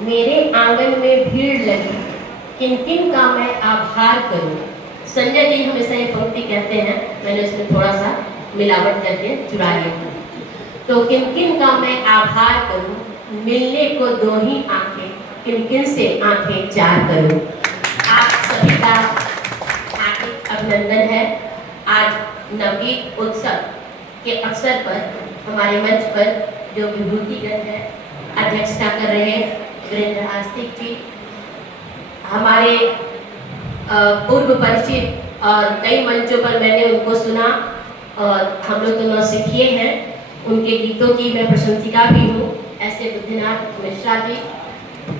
मेरे आंगन में भीड़ लगी, किन किन का मैं आभार करूं। संजय जी हमेशा ये पंक्ति कहते हैं, मैंने इसमें थोड़ा सा मिलावट करके चुरा लिया। तो किन किन का मैं आभार करूं, मिलने को दो ही आंखें, किन किन से आंखें चार करूं। आप सभी का हार्दिक अभिनंदन है। आज नवगीत उत्सव के अवसर पर हमारे मंच पर जो विभूतिगण है अध्यक्षता कर रहे हैं वीरेंद्र आस्तिक जी, हमारे पूर्व परिचित और कई मंचों पर मैंने उनको सुना और हम लोग तो नौसिखिए हैं, उनके गीतों की मैं प्रशंसिका भी हूँ। ऐसे बुद्धिनाथ मिश्रा जी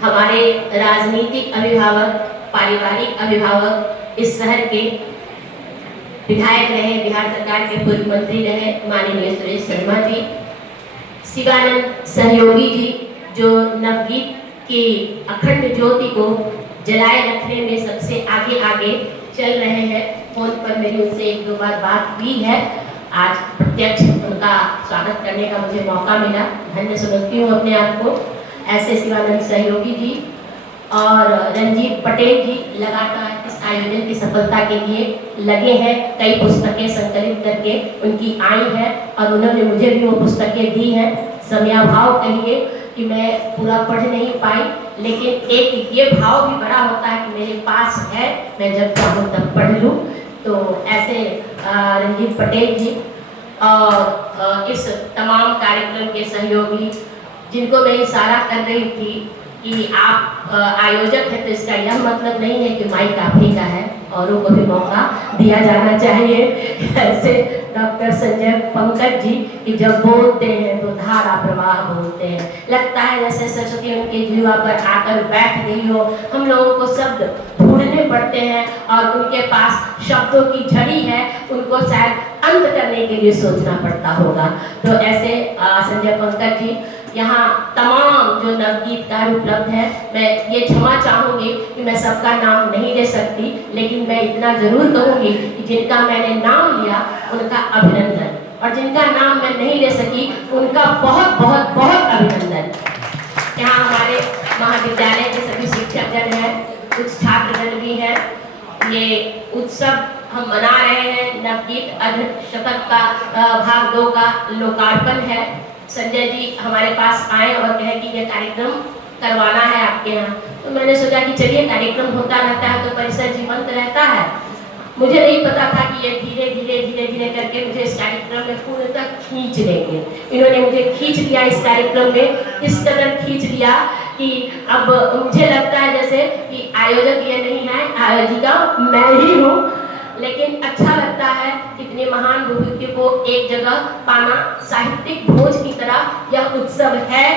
हमारे राजनीतिक अभिभावक, पारिवारिक अभिभावक, इस शहर के विधायक रहे, बिहार सरकार के पूर्व मंत्री रहे माननीय सुरेश शर्मा जी, शिवानंद सहयोगी जी जो नवगीत की अखंड ज्योति को जलाए रखने में सबसे आगे आगे चल रहे हैं। फोन पर मेरी उनसे एक दो बार बात हुई है, आज प्रत्यक्ष उनका स्वागत करने का मुझे मौका मिला, धन्य समझती हूँ अपने आप को। ऐसे शिवानंद सहयोगी जी और रंजीत पटेल जी लगातार इस आयोजन की सफलता के लिए लगे हैं, कई पुस्तकें संकलित करके उनकी आई है और उन्होंने मुझे भी वो पुस्तकें दी हैं। समयाभाव कहिए कि मैं पूरा पढ़ नहीं पाई, लेकिन एक ये भाव भी बड़ा होता है कि मेरे पास है, मैं जब चाहूँ तब पढ़ लूँ। तो ऐसे रंजीत पटेल जी और इस तमाम कार्यक्रम के सहयोगी जिनको मैं इशारा कर रही थी कि आप आयोजक हैं, तो इसका यह मतलब नहीं है कि माइक आप ही का है, औरों को भी मौका दिया जाना चाहिए। ऐसे डॉक्टर संजय पंकज जी कि जब बोलते हैं तो धारा प्रवाह बोलते हैं, लगता है जैसे सरस्वती उनके जीवा पर आकर बैठ गई हो। हम लोगों को शब्द ढूंढने पड़ते हैं और उनके पास शब्दों की झड़ी है, उनको शायद अंत करने के लिए सोचना पड़ता होगा। तो ऐसे संजय पंकज जी यहाँ तमाम जो नवगीतकार उपलब्ध है, मैं ये क्षमा चाहूँगी कि मैं सबका नाम नहीं ले सकती, लेकिन मैं इतना जरूर कहूँगी कि जिनका मैंने नाम लिया उनका अभिनंदन, और जिनका नाम मैं नहीं ले सकी उनका बहुत बहुत बहुत अभिनंदन। यहाँ हमारे महाविद्यालय के सभी शिक्षकगण हैं, कुछ छात्रगण भी हैं। ये उत्सव हम मना रहे हैं, नवगीत अर्धशतक का भाग 2 का लोकार्पण है। संजय जी हमारे पास आए और कहे कि ये कार्यक्रम करवाना है आपके यहाँ, तो मैंने सोचा कि चलिए कार्यक्रम होता रहता है तो परिसर जीवंत रहता है। मुझे नहीं पता था कि ये धीरे धीरे धीरे धीरे करके मुझे इस कार्यक्रम में पूर्ण तक खींच लेंगे। इन्होंने मुझे खींच लिया इस कार्यक्रम में, इस कदर खींच लिया कि अब मुझे लगता है जैसे कि आयोजक ये नहीं है, आयोजिका मैं ही हूँ। लेकिन अच्छा लगता है इतने महान विभूति को एक जगह पाना, साहित्यिक भोज की तरह यह उत्सव है।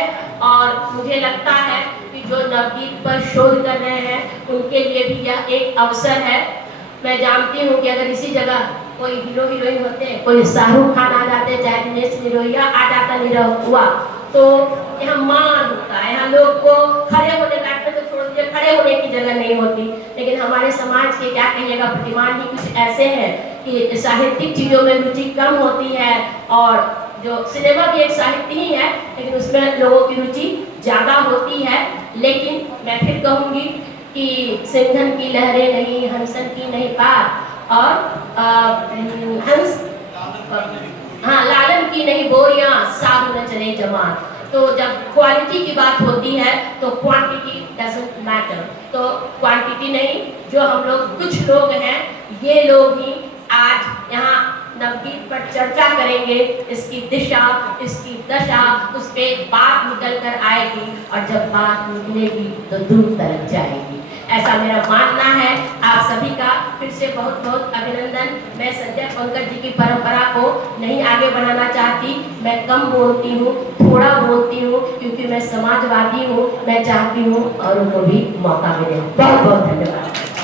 और मुझे लगता है कि जो नवगीत पर शोध कर रहे हैं उनके लिए भी यह एक अवसर है। मैं जानती हूँ कि अगर इसी जगह कोई हीरो हीरोइन होते, कोई शाहरुख खान आ जाते, चाहे दिनेश निरोया आ जाता निरहुआ हुआ, तो यहाँ मान होता है, यहाँ लोग को खड़े होने बैठने तो छोड़ दीजिए, खड़े होने की जगह नहीं होती। लेकिन हमारे समाज के क्या कहिएगा प्रतिमान ही कुछ ऐसे हैं कि साहित्यिक चीजों में रुचि कम होती है, और जो सिनेमा भी एक साहित्य ही है लेकिन उसमें लोगों की रुचि ज्यादा होती है। लेकिन मैं फिर कहूँगी कि सिंधन की लहरें नहीं, हंसन की नहीं पार, और हंस लालन की नहीं बोरियां, साधु न चले जमात। तो जब क्वालिटी की बात होती है तो क्वांटिटी डजंट मैटर। तो क्वांटिटी नहीं, जो हम लोग कुछ लोग हैं, ये लोग ही आज यहाँ नवगीत पर चर्चा करेंगे, इसकी दिशा, इसकी दशा, उस पर बात निकल कर आएगी, और जब बात निकलेगी तो दूर तक जाएगी। ऐसा मेरा मानना है। आप सभी का फिर से बहुत बहुत अभिनंदन। मैं संजय पंकज जी की परंपरा को नहीं आगे बढ़ाना चाहती, मैं कम बोलती हूँ, थोड़ा बोलती हूँ, क्योंकि मैं समाजवादी हूँ। मैं चाहती हूँ औरों को भी मौका मिले। बहुत बहुत धन्यवाद।